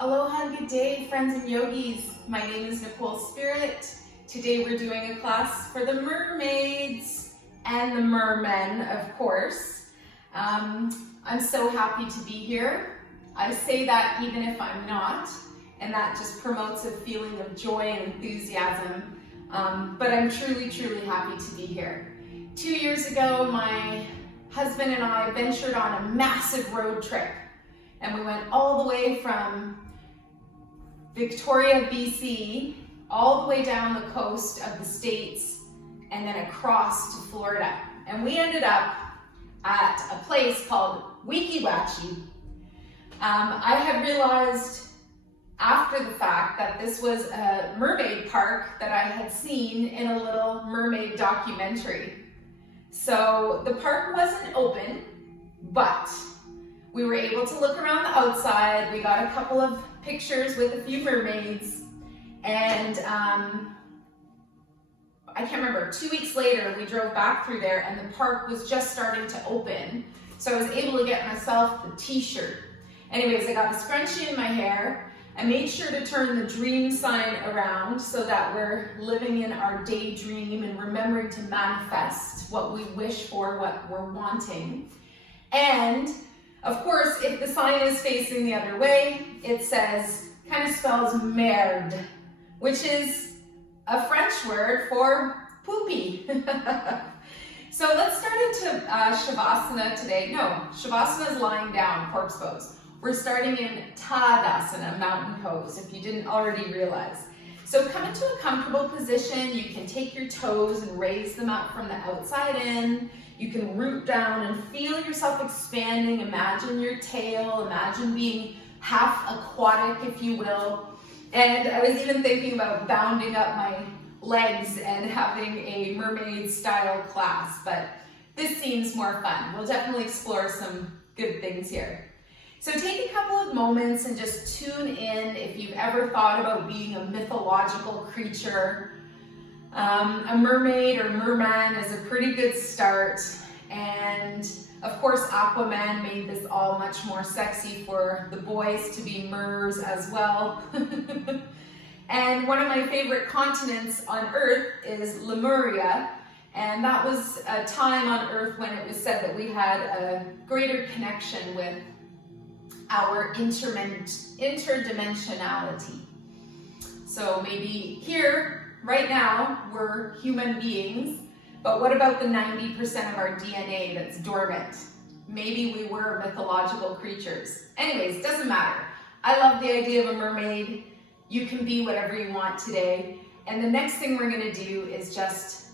Aloha and good day, friends and yogis. My name is Nicole Spirit. Today we're doing a class for the mermaids and the mermen, of course. I'm so happy to be here. I say that even if I'm not, and that just promotes a feeling of joy and enthusiasm. But I'm truly, truly happy to be here. 2 years ago, my husband and I ventured on a massive road trip, and we went all the way from Victoria, BC, all the way down the coast of the States, and then across to Florida. And we ended up at a place called Weeki Wachee. I had realized after the fact that this was a mermaid park that I had seen in a Little Mermaid documentary. So the park wasn't open, but we were able to look around the outside. We got a couple of pictures with a few mermaids, and I can't remember, 2 weeks later we drove back through there and the park was just starting to open. So I was able to get myself the t-shirt. Anyways, I got a scrunchie in my hair. I made sure to turn the dream sign around so that we're living in our daydream and remembering to manifest what we wish for, what we're wanting. And of course, if the sign is facing the other way, it says, kind of spells merde, which is a French word for poopy. So let's start into Shavasana today. No, Shavasana is lying down, corpse pose. We're starting in Tadasana, mountain pose, if you didn't already realize. So come into a comfortable position. You can take your toes and raise them up from the outside in. You can root down and feel yourself expanding. Imagine your tail, imagine being half aquatic, if you will. And I was even thinking about bounding up my legs and having a mermaid style class, but this seems more fun. We'll definitely explore some good things here. So take a couple of moments and just tune in if you've ever thought about being a mythological creature. A mermaid or merman is a pretty good start, and of course Aquaman made this all much more sexy for the boys to be mers as well. And one of my favorite continents on Earth is Lemuria, and that was a time on Earth when it was said that we had a greater connection with our interdimensionality. So maybe here, right now, we're human beings, but what about the 90% of our DNA that's dormant? Maybe we were mythological creatures. Anyways, doesn't matter. I love the idea of a mermaid. You can be whatever you want today. And the next thing we're gonna do is just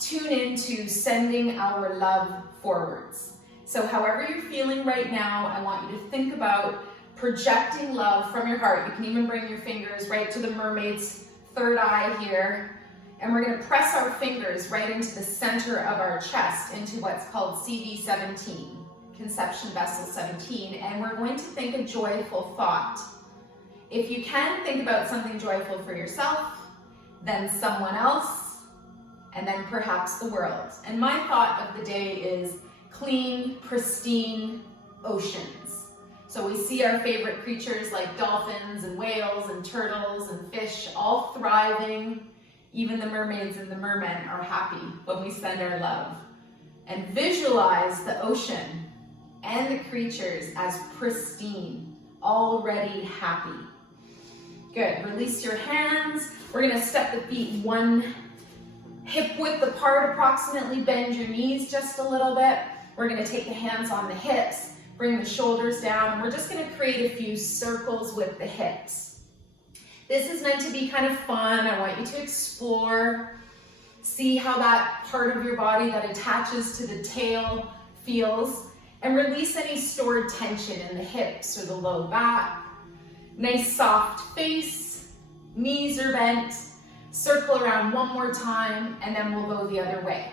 tune into sending our love forwards. So however you're feeling right now, I want you to think about projecting love from your heart. You can even bring your fingers right to the mermaid's third eye here. And we're gonna press our fingers right into the center of our chest, into what's called CV17, conception vessel 17. And we're going to think a joyful thought. If you can, think about something joyful for yourself, then someone else, and then perhaps the world. And my thought of the day is clean, pristine oceans. So we see our favorite creatures like dolphins and whales and turtles and fish all thriving. Even the mermaids and the mermen are happy when we send our love. And visualize the ocean and the creatures as pristine, already happy. Good, release your hands. We're gonna step the feet one hip width apart approximately, bend your knees just a little bit. We're gonna take the hands on the hips, bring the shoulders down, and we're just gonna create a few circles with the hips. This is meant to be kind of fun. I want you to explore, see how that part of your body that attaches to the tail feels, and release any stored tension in the hips or the low back. Nice soft face, knees are bent. Circle around one more time, and then we'll go the other way.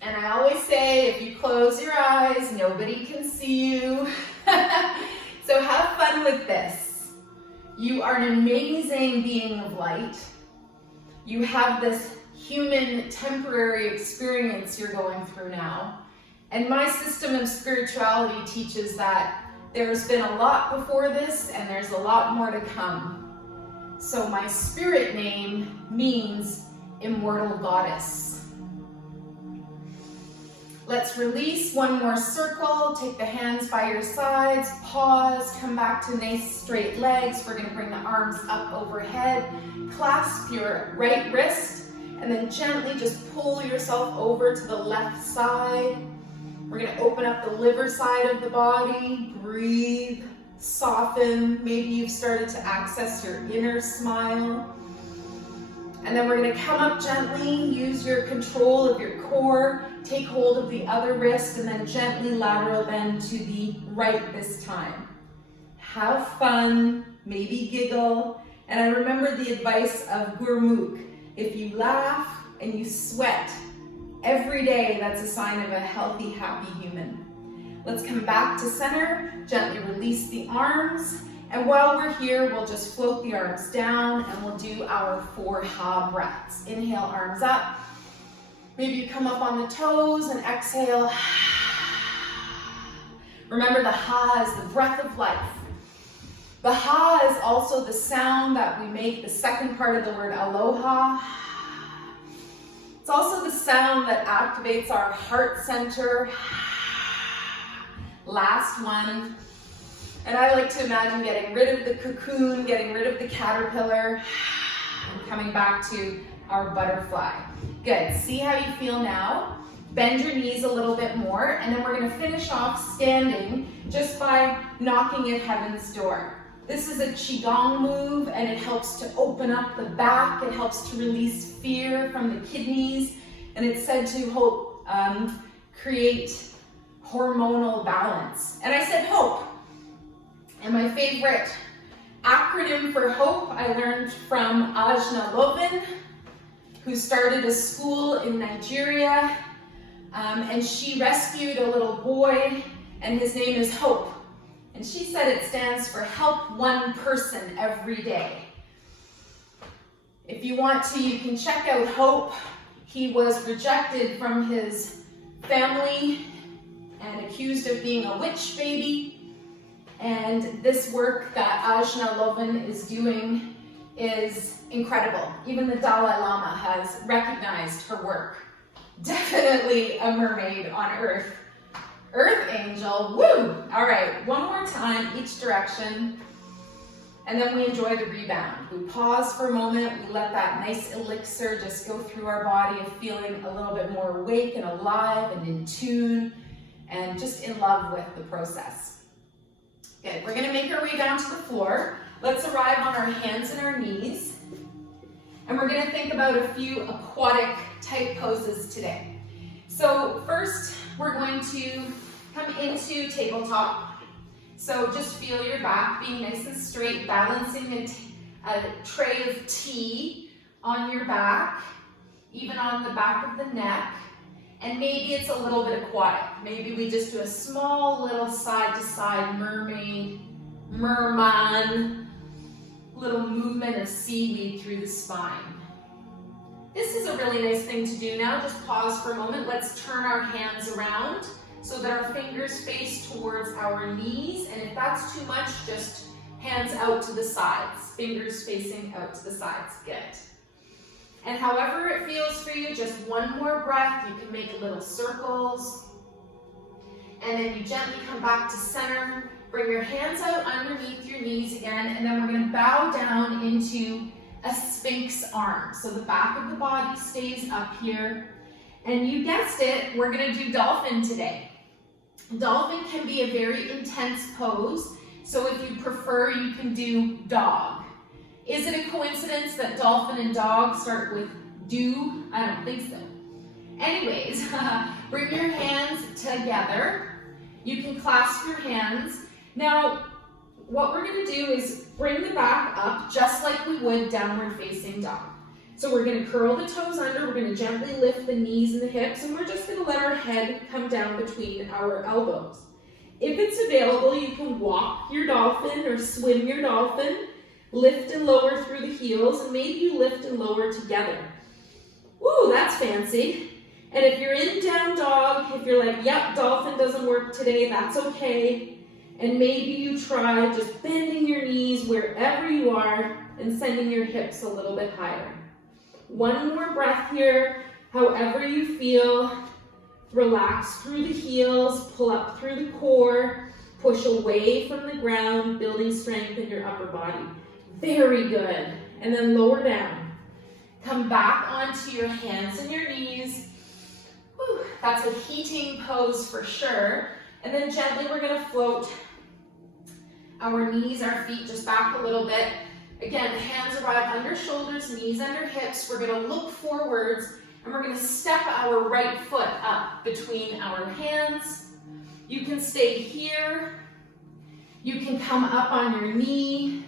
And I always say, if you close your eyes, nobody can see you. So have fun with this. You are an amazing being of light. You have this human temporary experience you're going through now. And my system of spirituality teaches that There's been a lot before this, and there's a lot more to come. So my spirit name means immortal goddess. Let's release one more circle. Take the hands by your sides, pause, come back to nice straight legs. We're gonna bring the arms up overhead, clasp your right wrist, and then gently just pull yourself over to the left side. We're gonna open up the liver side of the body, breathe, soften. Maybe you've started to access your inner smile. And then we're gonna come up gently, use your control of your core, take hold of the other wrist, and then gently lateral bend to the right this time. Have fun, maybe giggle, and I remember the advice of Gurmukh. If you laugh and you sweat every day, that's a sign of a healthy, happy human. Let's come back to center, gently release the arms, and while we're here, we'll just float the arms down and we'll do our 4 Ha breaths. Inhale, arms up. Maybe you come up on the toes and exhale. Remember, the Ha is the breath of life. The Ha is also the sound that we make, the second part of the word aloha. It's also the sound that activates our heart center. Last one. And I like to imagine getting rid of the cocoon, getting rid of the caterpillar, and coming back to our butterfly. Good. See how you feel now? Bend your knees a little bit more, and then we're going to finish off standing just by knocking at heaven's door. This is a Qigong move, and it helps to open up the back. It helps to release fear from the kidneys, and it's said to create hormonal balance. And I said hope. And my favorite acronym for hope I learned from Ajna Lovin, who started a school in Nigeria, and she rescued a little boy, and his name is Hope. And she said it stands for help one person every day. If you want to, you can check out Hope. He was rejected from his family and accused of being a witch baby. And this work that Ajna Lovin is doing is incredible. Even the Dalai Lama has recognized her work. Definitely a mermaid on Earth. Earth angel, woo! All right, one more time, each direction. And then we enjoy the rebound. We pause for a moment, we let that nice elixir just go through our body of feeling a little bit more awake and alive and in tune and just in love with the process. Good, we're gonna make our way down to the floor. Let's arrive on our hands and our knees. And we're gonna think about a few aquatic type poses today. So first, we're going to come into tabletop. So just feel your back being nice and straight, balancing a tray of tea on your back, even on the back of the neck. And maybe it's a little bit aquatic. Maybe we just do a small little side to side mermaid, merman, little movement of seaweed through the spine. This is a really nice thing to do now. Just pause for a moment. Let's turn our hands around so that our fingers face towards our knees. And if that's too much, just hands out to the sides, fingers facing out to the sides. Good. And however it feels for you, just one more breath. You can make little circles. And then you gently come back to center. Bring your hands out underneath your knees again. And then we're going to bow down into a Sphinx arm. So the back of the body stays up here. And you guessed it, we're going to do dolphin today. Dolphin can be a very intense pose. So if you prefer, you can do dog. Is it a coincidence that dolphin and dog start with do? I don't think so. Anyways, bring your hands together. You can clasp your hands. Now, what we're going to do is bring the back up just like we would downward facing dog. So we're going to curl the toes under. We're going to gently lift the knees and the hips, and we're just going to let our head come down between our elbows. If it's available, you can walk your dolphin or swim your dolphin. Lift and lower through the heels, and maybe you lift and lower together. Ooh, that's fancy. And if you're in down dog, if you're like, yep, dolphin doesn't work today, that's okay. And maybe you try just bending your knees wherever you are and sending your hips a little bit higher. One more breath here, however you feel. Relax through the heels, pull up through the core, push away from the ground, building strength in your upper body. Very good. And then lower down. Come back onto your hands and your knees. Whew, that's a heating pose for sure. And then gently we're gonna float our knees, our feet just back a little bit. Again, hands arrive under shoulders, knees under hips. We're gonna look forwards and we're gonna step our right foot up between our hands. You can stay here. You can come up on your knee.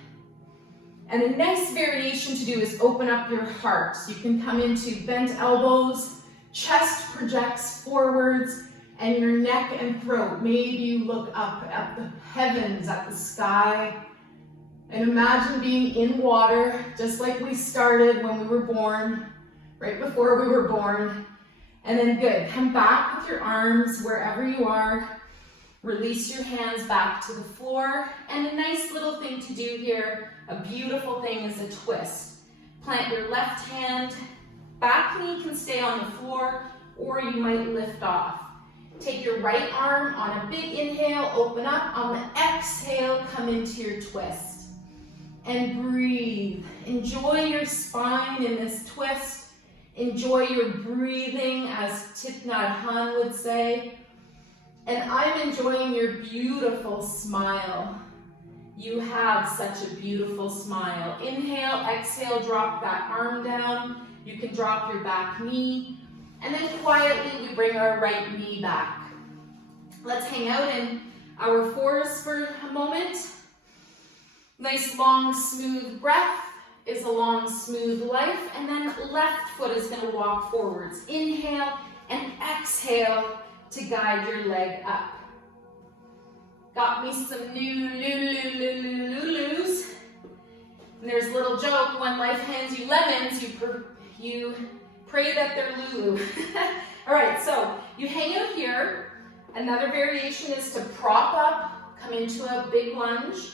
And a nice variation to do is open up your heart. So you can come into bent elbows, chest projects forwards, and your neck and throat. Maybe you look up at the heavens, at the sky, and imagine being in water, just like we started when we were born, right before we were born. And then good, come back with your arms wherever you are. Release your hands back to the floor. And a nice little thing to do here, a beautiful thing, is a twist. Plant your left hand, back knee can stay on the floor, or you might lift off. Take your right arm on a big inhale, open up. On the exhale, come into your twist. And breathe. Enjoy your spine in this twist. Enjoy your breathing, as Thich Nhat Hanh would say. And I'm enjoying your beautiful smile. You have such a beautiful smile. Inhale, exhale, drop that arm down. You can drop your back knee. And then quietly we bring our right knee back. Let's hang out in our fours for a moment. Nice long smooth breath is a long smooth life. And then left foot is going to walk forwards. Inhale and exhale to guide your leg up. Got me some new Lulus. And there's a little joke, when life hands you lemons, you pray that they're Lulu. All right, so you hang out here. Another variation is to prop up, come into a big lunge,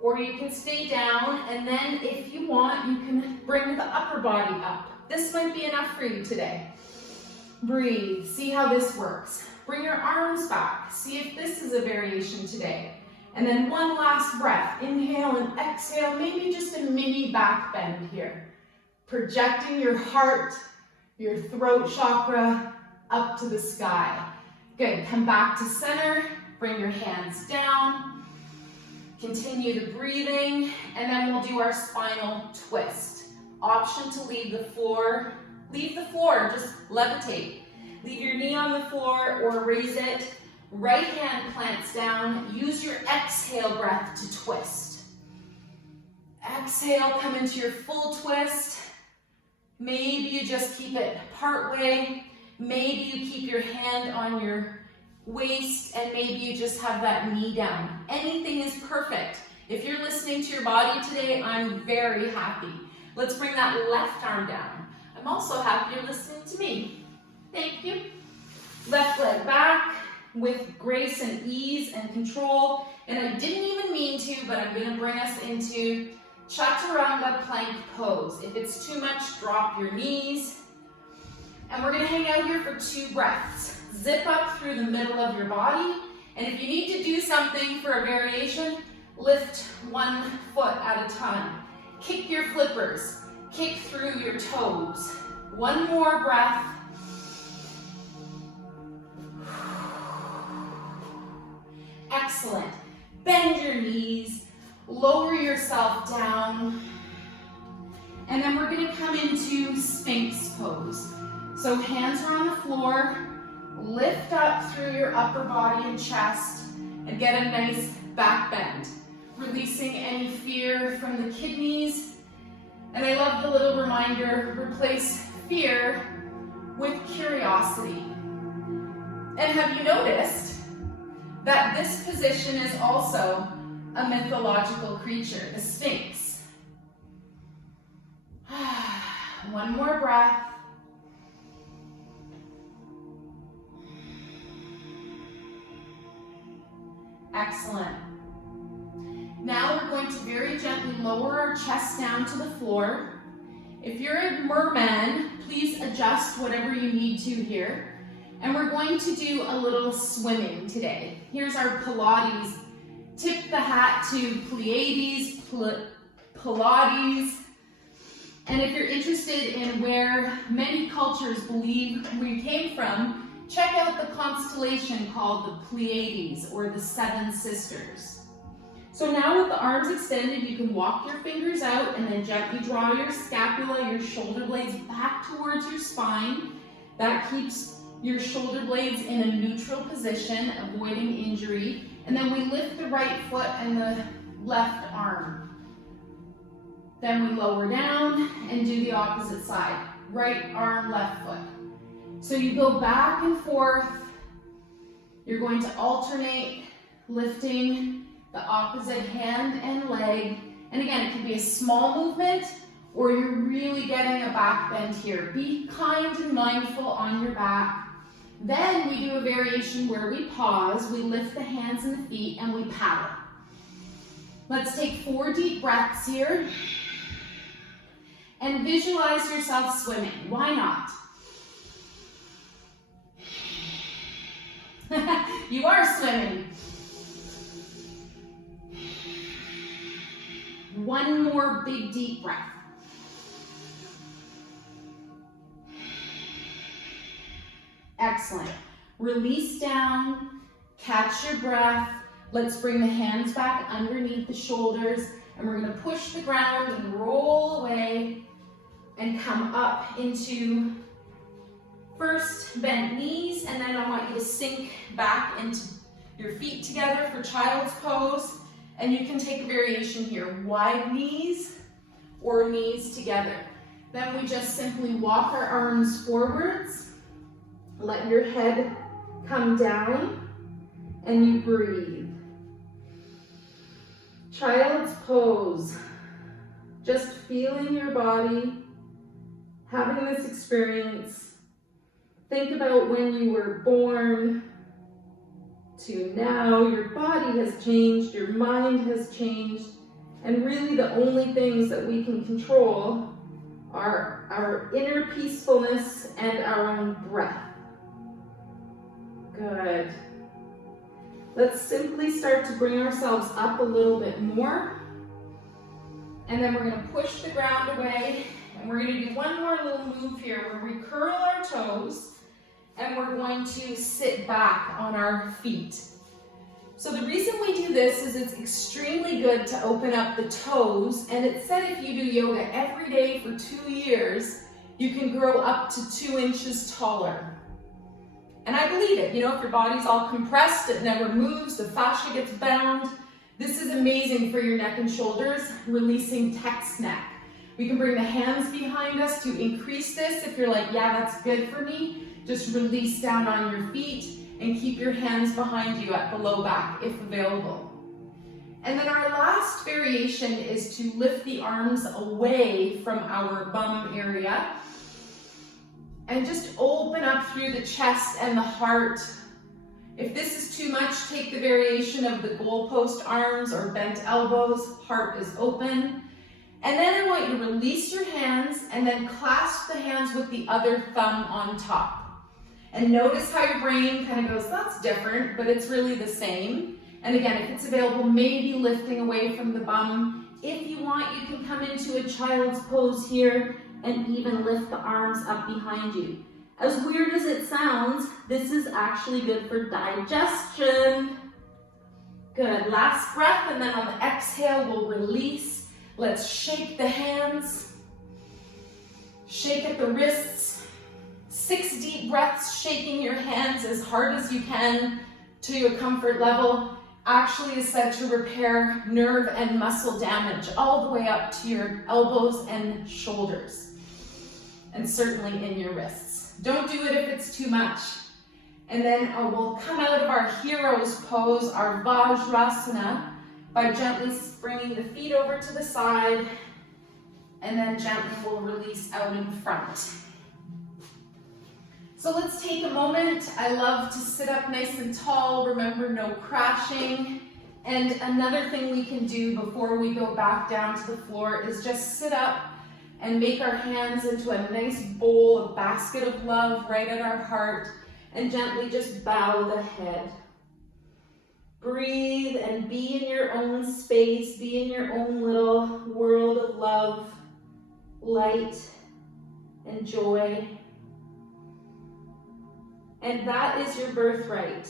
or you can stay down, and then if you want, you can bring the upper body up. This might be enough for you today. Breathe, see how this works. Bring your arms back, see if this is a variation today. And then one last breath, inhale and exhale, maybe just a mini back bend here. Projecting your heart, your throat chakra up to the sky. Good, come back to center, bring your hands down. Continue the breathing, and then we'll do our spinal twist. Option to leave the floor, just levitate. Leave your knee on the floor or raise it. Right hand plants down. Use your exhale breath to twist. Exhale, come into your full twist. Maybe you just keep it part way. Maybe you keep your hand on your waist, and maybe you just have that knee down. Anything is perfect. If you're listening to your body today, I'm very happy. Let's bring that left arm down. I'm also happy you're listening to me. Thank you. Left leg back with grace and ease and control. And I didn't even mean to, but I'm going to bring us into Chaturanga plank pose. If it's too much, drop your knees. And we're going to hang out here for 2 breaths. Zip up through the middle of your body. And if you need to do something for a variation, lift one foot at a time. Kick your flippers. Kick through your toes. One more breath. Excellent. Bend your knees. Lower yourself down. And then we're going to come into Sphinx Pose. So hands are on the floor. Lift up through your upper body and chest and get a nice back bend. Releasing any fear from the kidneys. And I love the little reminder, replace fear with curiosity. And have you noticed that this position is also a mythological creature, the Sphinx? One more breath. Excellent. Now we're going to very gently lower our chest down to the floor. If you're a merman, please adjust whatever you need to here. And we're going to do a little swimming today. Here's our Pilates. Tip the hat to Pleiades, Pilates. And if you're interested in where many cultures believe we came from, check out the constellation called the Pleiades, or the Seven Sisters. So now with the arms extended, you can walk your fingers out and then gently draw your scapula, your shoulder blades back towards your spine. That keeps your shoulder blades in a neutral position, avoiding injury. And then we lift the right foot and the left arm. Then we lower down and do the opposite side. Right arm, left foot. So you go back and forth. You're going to alternate lifting the opposite hand and leg. And again, it can be a small movement or you're really getting a back bend here. Be kind and mindful on your back. Then we do a variation where we pause, we lift the hands and the feet, and we paddle. Let's take 4 deep breaths here. And visualize yourself swimming. Why not? You are swimming. 1 more big deep breath. Excellent. Release down, catch your breath. Let's bring the hands back underneath the shoulders, and we're going to push the ground and roll away and come up into first bent knees, and then I want you to sink back into your feet together for child's pose. And you can take a variation here, wide knees or knees together. Then we just simply walk our arms forwards, let your head come down, and you breathe. Child's pose, just feeling your body, having this experience. Think about when you were born to now. Your body has changed, your mind has changed, and really the only things that we can control are our inner peacefulness and our own breath. Good. Let's simply start to bring ourselves up a little bit more. And then we're going to push the ground away. And we're going to do one more little move here where we curl our toes. And we're going to sit back on our feet. So the reason we do this is it's extremely good to open up the toes. And it's said if you do yoga every day for 2 years, you can grow up to 2 inches taller. And I believe it. You know, if your body's all compressed, it never moves, the fascia gets bound. This is amazing for your neck and shoulders, releasing text neck. We can bring the hands behind us to increase this. If you're like, yeah, that's good for me, just release down on your feet and keep your hands behind you at the low back if available. And then our last variation is to lift the arms away from our bum area and just open up through the chest and the heart. If this is too much, take the variation of the goalpost arms or bent elbows. Heart is open. And then I want you to release your hands and then clasp the hands with the other thumb on top. And notice how your brain kind of goes, that's different, but it's really the same. And again, if it's available, maybe lifting away from the bum. If you want, you can come into a child's pose here and even lift the arms up behind you. As weird as it sounds, this is actually good for digestion. Good, last breath, and then on the exhale, we'll release. Let's shake the hands. Shake at the wrists. 6 deep breaths, shaking your hands as hard as you can to your comfort level. Actually is said to repair nerve and muscle damage all the way up to your elbows and shoulders. And certainly in your wrists. Don't do it if it's too much. And then we'll come out of our hero's pose, our Vajrasana, by gently bringing the feet over to the side, and then gently we'll release out in front. So let's take a moment. I love to sit up nice and tall. Remember, no crashing. And another thing we can do before we go back down to the floor is just sit up and make our hands into a nice bowl, a basket of love right at our heart, and gently just bow the head. Breathe and be in your own space, be in your own little world of love, light, and joy. And that is your birthright.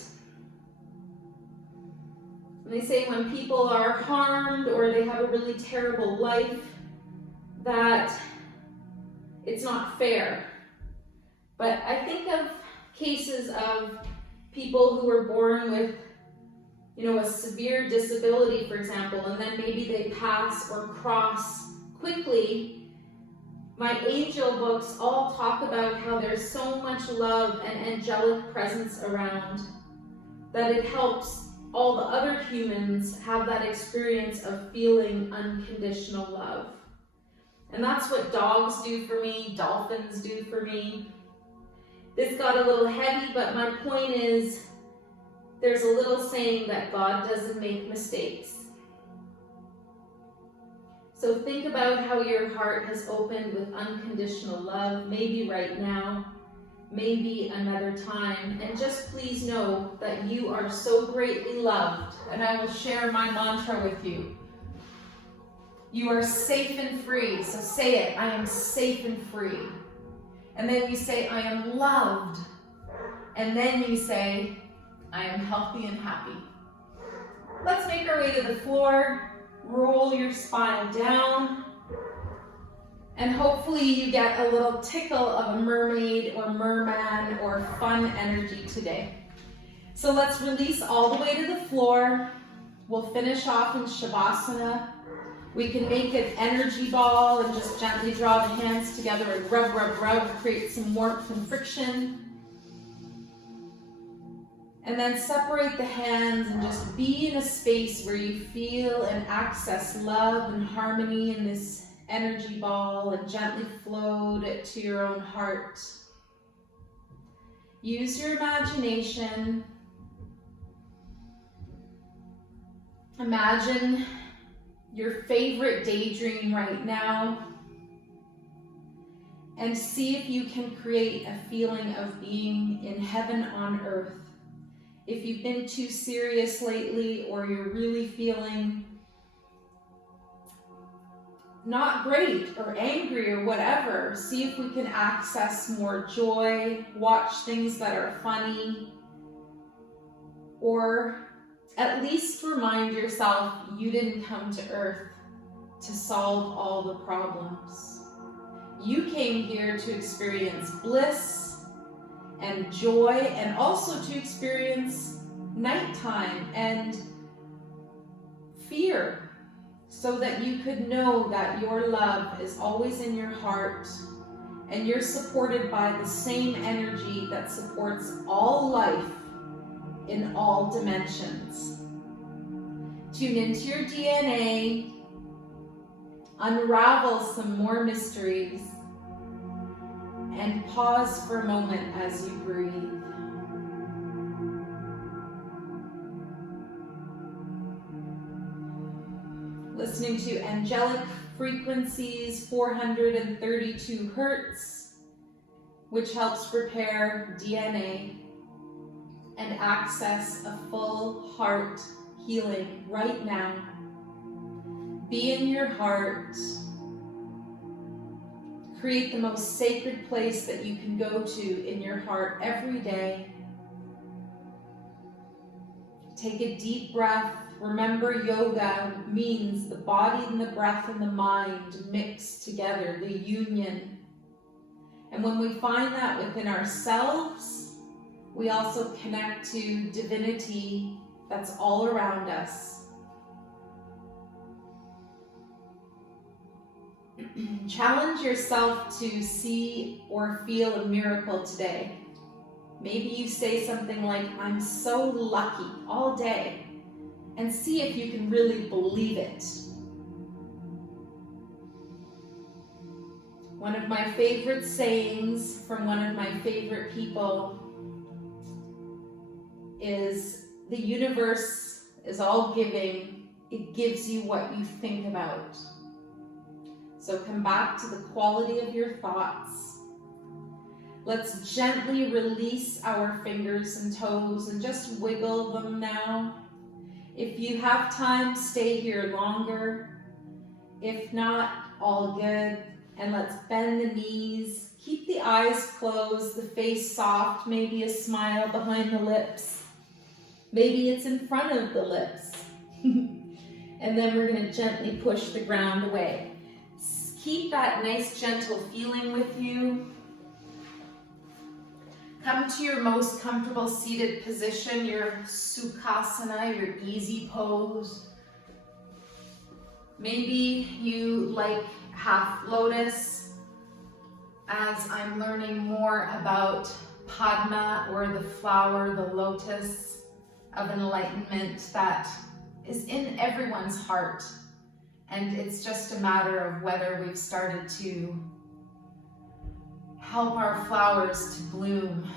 And they say when people are harmed or they have a really terrible life, that it's not fair. But I think of cases of people who were born with, a severe disability, for example, and then maybe they pass or cross quickly. My angel books all talk about how there's so much love and angelic presence around that it helps all the other humans have that experience of feeling unconditional love. And that's what dogs do for me, dolphins do for me. This got a little heavy, but my point is, there's a little saying that God doesn't make mistakes. So think about how your heart has opened with unconditional love, maybe right now, maybe another time, and just please know that you are so greatly loved. And I will share my mantra with you. You are safe and free. So say it, I am safe and free. And then you say, I am loved. And then you say, I am healthy and happy. Let's make our way to the floor. Roll your spine down. And hopefully you get a little tickle of a mermaid or merman or fun energy today. So let's release all the way to the floor. We'll finish off in Shavasana. We can make an energy ball and just gently draw the hands together and rub, rub, rub, create some warmth and friction. And then separate the hands and just be in a space where you feel and access love and harmony in this energy ball and gently float it to your own heart. Use your imagination. Imagine your favorite daydream right now and see if you can create a feeling of being in heaven on earth. If you've been too serious lately or you're really feeling not great or angry or whatever, see if we can access more joy, watch things that are funny, or at least remind yourself you didn't come to earth to solve all the problems. You came here to experience bliss and joy, and also to experience nighttime and fear, so that you could know that your love is always in your heart and you're supported by the same energy that supports all life in all dimensions. Tune into your DNA, unravel some more mysteries, and pause for a moment as you breathe. Listening to angelic frequencies, 432 hertz, which helps prepare DNA and access a full heart healing right now. Be in your heart. Create the most sacred place that you can go to in your heart every day. Take a deep breath. Remember, yoga means the body and the breath and the mind mixed together, the union. And when we find that within ourselves, we also connect to divinity that's all around us. Challenge yourself to see or feel a miracle today. Maybe you say something like, I'm so lucky all day, and see if you can really believe it. One of my favorite sayings from one of my favorite people is, the universe is all giving. It gives you what you think about. So come back to the quality of your thoughts. Let's gently release our fingers and toes and just wiggle them now. If you have time, stay here longer. If not, all good. And let's bend the knees. Keep the eyes closed, the face soft, maybe a smile behind the lips. Maybe it's in front of the lips. And then we're going to gently push the ground away. Keep that nice gentle feeling with you. Come to your most comfortable seated position, your Sukhasana, your easy pose. Maybe you like half lotus. As I'm learning more about Padma, or the flower, the lotus of enlightenment that is in everyone's heart. And it's just a matter of whether we've started to help our flowers to bloom.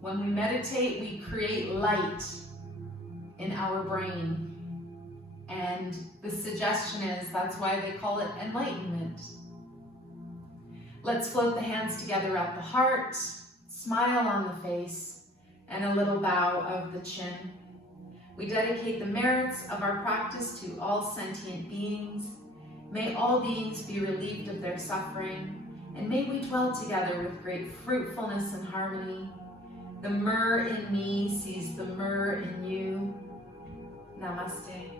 When we meditate, we create light in our brain. And the suggestion is, that's why they call it enlightenment. Let's float the hands together at the heart, smile on the face, and a little bow of the chin. We dedicate the merits of our practice to all sentient beings. May all beings be relieved of their suffering, and may we dwell together with great fruitfulness and harmony. The Mer in me sees the Mer in you. Namaste.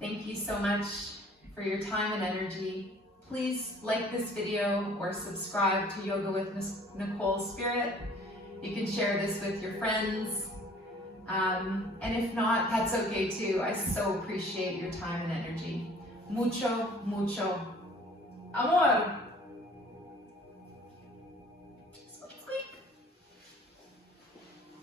Thank you so much for your time and energy. Please like this video or subscribe to Yoga with Nicole Spirit. You can share this with your friends. And if not, that's okay too. I so appreciate your time and energy. Mucho, mucho amor.